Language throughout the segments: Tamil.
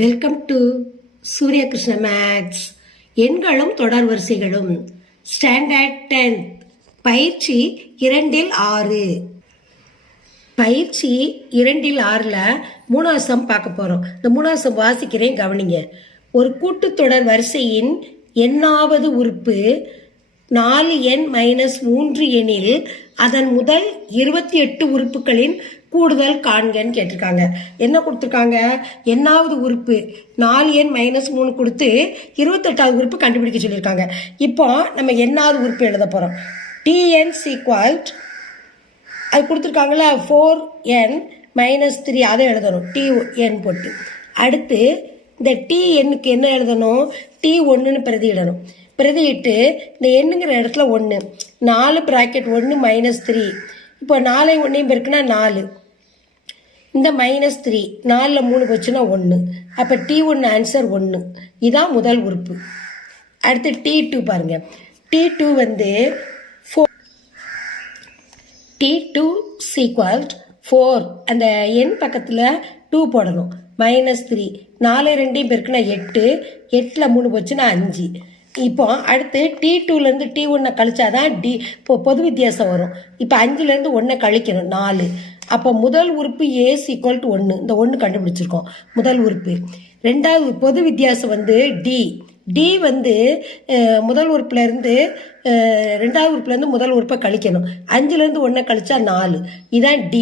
வெல்கம் டு சூரிய கிருஷ்ண மேக்ஸ். எண்களும் தொடர் வரிசைகளும் ஸ்டாண்டர்ட் 10 பயிற்சி 2-6. பயிற்சி 2-6ல் மூணாவது சம் பார்க்க போகிறோம். இந்த மூணாவது சம் வாசிக்கிறேன், கவனிங்க. ஒரு கூட்டுத்தொடர் வரிசையின் எண்ணாவது உறுப்பு 4n-3 எனில் அதன் முதல் 28 உறுப்புகளின் கூடுதல் காண்கன்னு கேட்டிருக்காங்க. என்ன கொடுத்துருக்காங்க? எண்ணாவது உறுப்பு 4n-3 கொடுத்து 28வது உறுப்பு கண்டுபிடிக்க சொல்லியிருக்காங்க. இப்போ நம்ம எண்ணாவது உறுப்பு எழுத போகிறோம். tn = அது கொடுத்துருக்காங்களா 4n-3 அதை எழுதணும், tn போட்டு. அடுத்து இந்த tnக்கு என்ன எழுதணும்? t1ன்னு பிரதியிடணும். பிரதியிட்டு இந்த எண்ணுங்கிற இடத்துல 1 4 ப்ராக்கெட் 1 -3. இப்போ 4 1 பெருக்குன்னா 4, இந்த -3 4ல் 3 போச்சுன்னா 1. அப்போ t1 ஆன்சர் 1. இதுதான் முதல் உறுப்பு. அடுத்து t2 பாருங்க. t2 வந்து 4. t2 = 4. அந்த எண் பக்கத்தில் 2 போடணும். -3 4 2 பெருக்குன்னா 8, 8ல் 3 போச்சுன்னா 5. இப்போ அடுத்து t2லேருந்து t1 கழிச்சாதான் இப்போ பொது வித்தியாசம் வரும். இப்போ 5லேருந்து 1 கழிக்கணும், 4. அப்போ முதல் உறுப்பு a = 1. இந்த 1 கண்டுபிடிச்சிருக்கோம் முதல் உறுப்பு. ரெண்டாவது பொது வித்தியாசம் வந்து d வந்து முதல் உறுப்புலேருந்து ரெண்டாவது உறுப்புலேருந்து முதல் உறுப்பை கழிக்கணும். 5லேருந்து 1 கழிச்சா 4. இதுதான் d.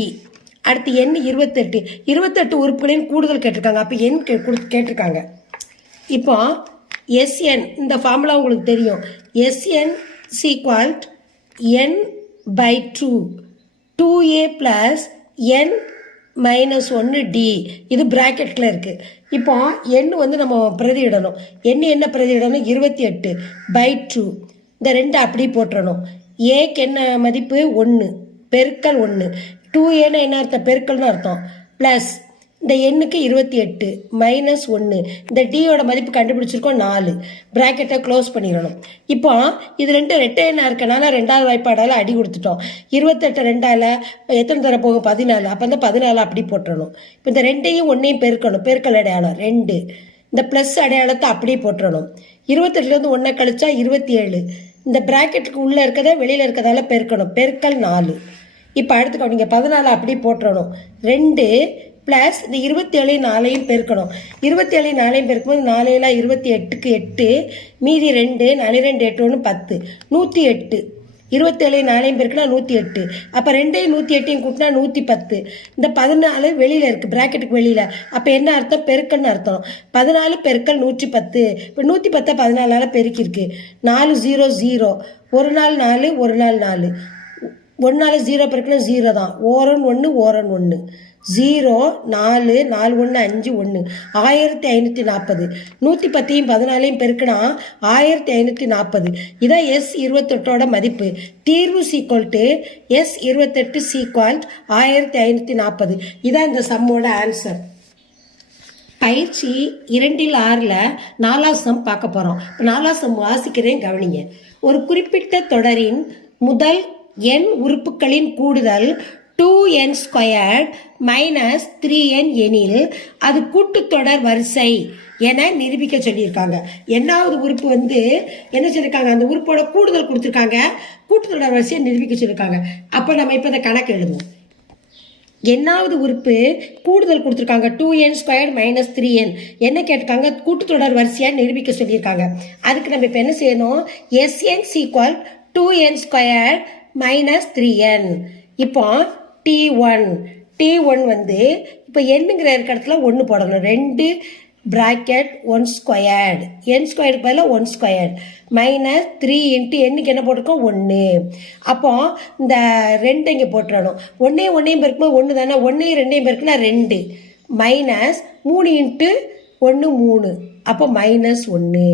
அடுத்து எண் 28 உறுப்புகளின் கூடுதல் கேட்டிருக்காங்க. அப்போ எண் கேட்டிருக்காங்க. இப்போ Sn இந்த ஃபார்முலா உங்களுக்கு தெரியும். Sn = n/2 2a + n-1d. இது பிராக்கெட்டில் இருக்குது. இப்போ எண் வந்து நம்ம பிரதியிடணும். என்ன பிரதியிடணும்? 28/2. இந்த 2 அப்படி போட்டுறணும். ஏக்கு என்ன மதிப்பு? 1 பெருக்கல் 1. 2a என்ன அர்த்தம்? பெருக்கல்னு அர்த்தம். ப்ளஸ் இந்த எண்ணுக்கு 28 -1. இந்த டியோட மதிப்பு கண்டுபிடிச்சிருக்கோம் 4. ப்ராக்கெட்டை க்ளோஸ் பண்ணிடணும். இப்போ இது 2 ரெட்டை எண்ணாக இருக்கனால ரெண்டாவது வாய்ப்பாடால் அடி கொடுத்துட்டோம். 28 2ஆல் எத்தனை தர போகும்? 14. அப்போ இந்த 14 அப்படி போட்டுறணும். இப்போ இந்த 2ஐயும் 1ஐயும் பெருக்கணும். பெருக்கல் அடையாளம் 2. இந்த ப்ளஸ் அடையாளத்தை அப்படியே போட்டுறணும். 28லேருந்து 1 கழிச்சா 27. இந்த ப்ராக்கெட்டுக்கு உள்ளே இருக்கதை வெளியில் இருக்கிறதால பெருக்கணும். பெருக்கல் 4. இப்போ அடுத்து கவனிங்க. 14 அப்படி போட்டுறணும். 2 ப்ளஸ் இந்த 27 4ஐயும் பெருக்கணும். 27 4ஐயும் பெருக்கும்போது 4 28க்கு 8, மீதி 2 4 2 8 1 10 108. 27 4ஐயும் பெருக்குனா 108. அப்போ 2ஐயும் 108ஐயும் கூட்டினா 110. இந்த 14 வெளியில் இருக்குது, ப்ராக்கெட்டுக்கு வெளியில். அப்போ என்ன அர்த்தம்? பெருக்கல்னு அர்த்தம். 14 பெருக்கல் 110. இப்போ 110 14ஆல் பெருக்கிருக்கு. 4 0 0. ஒரு நாள் 4, ஒரு நாள் 4. 1 0 பெருக்குனா 0 தான். ஓரன் 1 ஓரன் 1 0 4 4 1 5 1 1540. 110ஐயும் 14ஐயும் பெருக்கினா 1540. இதான் S28ஓட மதிப்பு. தீர்வு S28 = 1540. இதான் இந்த சம்மோட ஆன்சர். பயிற்சி 2-6ல் 4வது சம் பார்க்க போகிறோம். இப்போ 4வது சம் வாசிக்கிறேன், கவனிங்க. ஒரு குறிப்பிட்ட தொடரின் முதல் n உறுப்புகளின் கூடுதல் 2n² - 3n எனில் அது கூட்டுத்தொடர் வரிசை என நிரூபிக்க சொல்லியிருக்காங்க. எண்ணாவது உறுப்பு வந்து என்ன சொல்லியிருக்காங்க? அந்த உறுப்போட கூடுதல் கொடுத்துருக்காங்க. கூட்டுத்தொடர் வரிசையை நிரூபிக்க சொல்லியிருக்காங்க. அப்போ நம்ம இப்போ இந்த கணக்கு எழுதுவோம். எண்ணாவது உறுப்பு கூடுதல் கொடுத்துருக்காங்க. 2n² - 3n என்ன கேட்டிருக்காங்க? கூட்டுத்தொடர் வரிசையாக நிரூபிக்க சொல்லியிருக்காங்க. அதுக்கு நம்ம இப்போ என்ன செய்யணும்? Sn = 2n² - 3n. இப்போ t1 வந்து இப்போ எண்ணுங்கிற இடத்துல 1 போடணும். 2 ப்ராக்கெட் 1² n² பதில் 1² -3 × எண்ணுக்கு என்ன போட்டிருக்கோம்? 1. அப்போ இந்த 2 இங்கே போட்டுறணும். 1ஐயும் 1ஐயும் பெருக்கும்போது 1 தானே. 1ஐயும் 2ஐயும் பெருக்குனா 2 -3 × 1 3. அப்போ -1.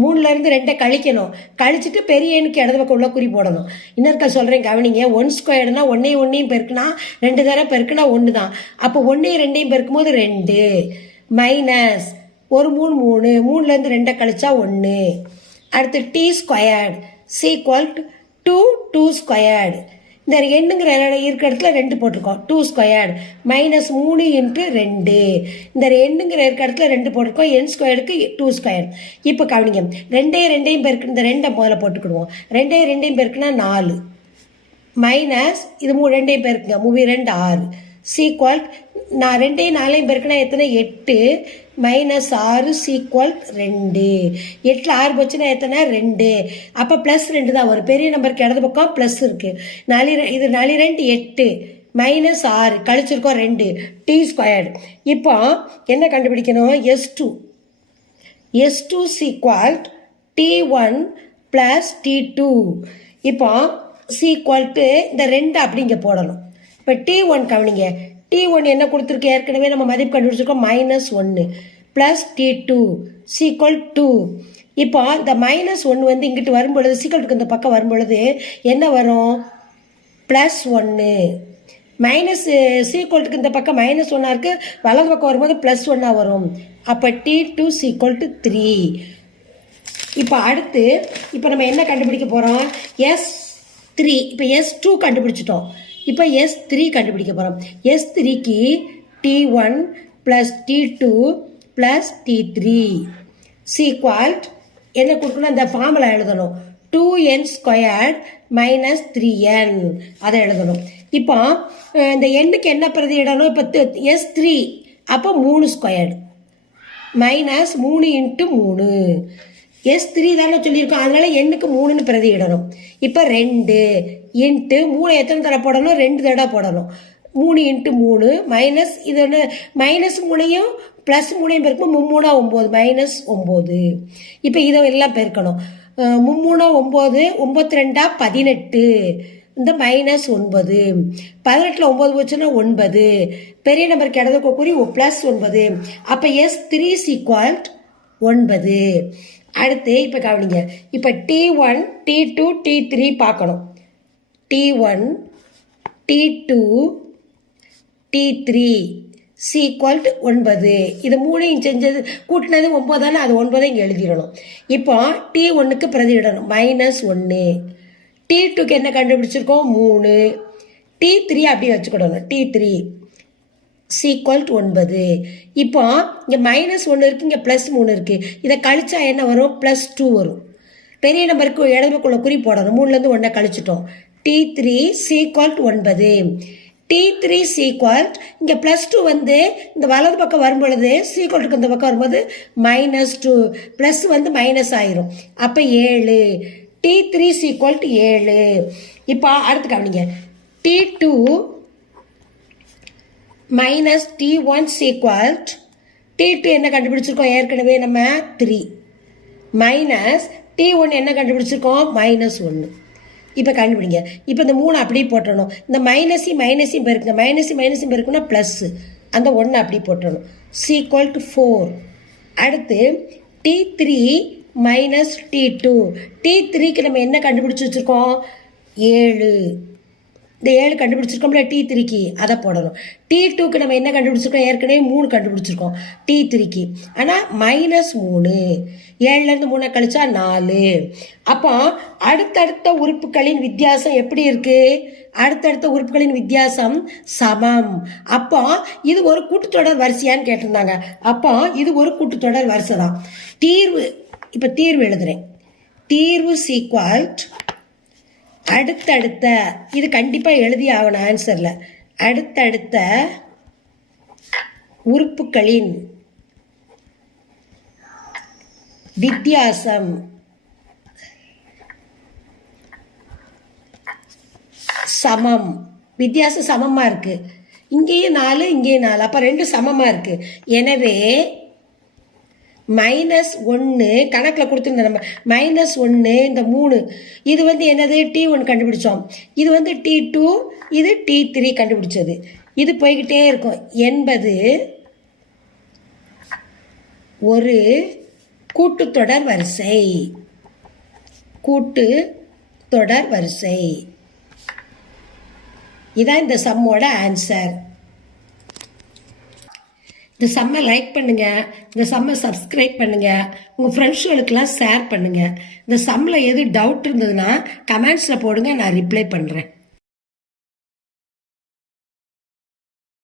3லேருந்து 2 கழிக்கணும். கழிச்சுட்டு பெரிய எண்ணுக்கு இடது பக்கம் உள்ள குறி போடணும். இன்னொருக்கா சொல்கிறேன், கவனிங்க. 1² 1ஐயும் 1ஐயும் பெருக்குனா 2 தடவை பெருக்குனா 1 தான். அப்போ 1ஐயும் 2ஐயும் பெருக்கும்போது 2 மைனஸ் 1 3 3. 3லேருந்து 2 கழிச்சா 1. அடுத்து t² = 2 2². இந்த எண்ணுங்கிற இருக்கிற இடத்துல 2 போட்டிருக்கோம். 2 ஸ்கொயர்டு மைனஸ் 3 இன்ட்டு 2. இந்த எண்ணுங்கிற இருக்கிற இடத்துல 2 போட்டிருக்கோம். n ஸ்கொயருக்கு 2 ஸ்கொயர். இப்போ கவனிங்க, 2 பெருக்கு இந்த 2 முதல்ல போட்டுக்கிடுவோம். 2 பெருக்குனா 4 மைனஸ் இது 2 பெருக்குங்க 3 2 6 சீக்வல் நான் 2 4 பெருக்குனா எத்தனை 8 மைனஸ் 6 சீக்வல் 2. 8ல் 6 போச்சுன்னா எத்தனை 2. அப்போ ப்ளஸ் 2 தான் வரும். பெரிய நம்பருக்கு இடது பக்கம் ப்ளஸ் இருக்குது. இது 4 2 8 மைனஸ் 6 கழிச்சிருக்கோம் 2 டி ஸ்கொயர்டு. இப்போ என்ன கண்டுபிடிக்கணும், S2 sequel T1 plus T2. இப்போ சீக்வல்ட்டு இந்த 2 அப்படிங்க போடணும். இப்போ T1 கவனிங்க, T1 என்ன கொடுத்துருக்கு, ஏற்கனவே நம்ம மதிப்பு கண்டுபிடிச்சிருக்கோம் -1 ப்ளஸ் T2 சீக்வல் 2. இப்போ இந்த -1 வந்து இங்கிட்டு வரும்பொழுது சீக்வல்ட்டுக்கு இந்த பக்கம் வரும்பொழுது என்ன வரும், +1. மைனஸ் சீக்வல்ட்டுக்கு இந்த பக்கம் -1 இருக்குது, வலது பக்கம் வரும்போது +1 வரும். அப்போ T2 சீக்வல் டு 3. இப்போ அடுத்து இப்போ நம்ம என்ன கண்டுபிடிக்க போகிறோம், S3. இப்போ S2 கண்டுபிடிச்சிட்டோம். இப்போ S3 கண்டுபிடிக்க போகிறோம். S3க்கு T1 plus T2 plus T3 sequel என்ன கொடுக்கணும், அந்த ஃபார்முலா எழுதணும். 2n ஸ்கொயர்ட் மைனஸ் 3n அதை எழுதணும். இப்போ இந்த எண்ணுக்கு என்ன பிரதியிடணும், இப்போ S3 அப்போ 3 ஸ்கொயர்டு மைனஸ் 3 இன்ட்டு 3. S3 தானே சொல்லியிருக்கோம், அதனால் எண்ணுக்கு 3ன்னு பிரதியிடணும். இப்போ 2 இன்ட்டு 3 எத்தனை தடவை போடணும், 2 தடவை போடணும். 3 இன்ட்டு 3 மைனஸ் இது ஒன்று மைனஸ் 3யும் ப்ளஸ் 3யும் பெருக்கும் 3 9 மைனஸ் 9. இப்போ இதை எல்லாம் பெருக்கணும். 3 9 9 18 இந்த -9 18ல் 9 போச்சுன்னா 9. பெரிய நம்பருக்கு இடது குறி +9. அப்போ S3 சீக்வல் 9. அடுத்து இப்போ கவனிங்க, இப்போ T1 T2 T3 பார்க்கணும். T1 T2 T3 sequel 9. இது 3 செஞ்சது கூட்டினது 9 தானே, அது 9 இங்கே எழுதிடணும். இப்போ T1க்கு பிரதியிடணும் -1. T2க்கு என்ன கண்டுபிடிச்சிருக்கோம் 3. T3 அப்படியே வச்சுக்கிடணும். T3 sequel 9. இப்போ இங்கே -1 இருக்குது, இங்கே +3 இருக்குது. இதை கழிச்சா என்ன வரும், +2 வரும். பெரிய நம்பருக்கு இடதுக்குள்ள குறி போடணும். 3லேருந்து 1 கழிச்சிட்டோம். T3 sequel 9. T3 சீக்வல் இங்கே +2 வந்து இந்த வலது பக்கம் வரும்பொழுது சீக்வல்ட்டுக்கு இந்த பக்கம் வரும்போது -2 ப்ளஸ் வந்து மைனஸ் ஆயிரும். அப்போ 7. T3 sequel 7. இப்போ அடுத்து கவனிங்க, T2 minus T1 sequel T2 என்ன கண்டுபிடிச்சிருக்கோம், ஏற்கனவே நம்ம 3 மைனஸ் T1 என்ன கண்டுபிடிச்சிருக்கோம் -1. இப்போ கண்டுபிடிங்க. இப்போ இந்த 3 அப்படியே போட்டணும். இந்த மைனஸையும் பெருக்குங்க, மைனஸையும் பெருக்குன்னா ப்ளஸ்ஸு, அந்த 1 அப்படி போட்டணும். Sequel to 4. அடுத்து T3 மைனஸ் T2. T3க்கு நம்ம என்ன கண்டுபிடிச்சி வச்சுருக்கோம் 7. இந்த 7 கண்டுபிடிச்சிருக்கோம்ல T3க்கு, அதை போடணும். T2க்கு நம்ம என்ன கண்டுபிடிச்சிருக்கோம், ஏற்கனவே 3 கண்டுபிடிச்சிருக்கோம் T3க்கு. ஆனால் -3 7லேருந்து 3 கழிச்சா 4. அப்போ அடுத்தடுத்த உறுப்புகளின் வித்தியாசம் எப்படி இருக்குது, அடுத்தடுத்த உறுப்புகளின் வித்தியாசம் சமம். அப்போ இது ஒரு கூட்டுத்தொடர் வரிசையான்னு கேட்டிருந்தாங்க. அப்போ இது ஒரு கூட்டுத்தொடர் வரிசை தான். தீர்வு, இப்போ தீர்வு எழுதுகிறேன். தீர்வு சீக்வல் அடுத்தடுத்த, இது கண்டிப்பாக எழுதி ஆகணும் ஆன்சரில், அடுத்தடுத்த உறுப்புகளின் வித்தியாசம் சமம். வித்தியாசம் சமமாக இருக்குது. இங்கேயும் 4 இங்கேயும் 4, அப்போ 2 சமமாக இருக்குது. எனவே -1 கணக்கில் கொடுத்துருந்த நம்ம -1 இந்த 3 இது வந்து என்னது T1 கண்டுபிடிச்சோம், இது வந்து T2, இது T3 கண்டுபிடிச்சது. இது போய்கிட்டே இருக்கும் என்பது ஒரு கூட்டுத்தொடர் வரிசை. கூட்டுத்தொடர் வரிசை இதான் இந்த சம்மோட ஆன்சர். இந்த சம்மை லைக் பண்ணுங்கள், இந்த சம்மை சப்ஸ்கிரைப் பண்ணுங்கள், உங்கள் ஃப்ரெண்ட்ஸுகளுக்கெல்லாம் ஷேர் பண்ணுங்கள். இந்த சம்மில் எது டவுட் இருந்ததுன்னா கமெண்ட்ஸில் போடுங்க, நான் ரிப்ளை பண்ணுறேன்.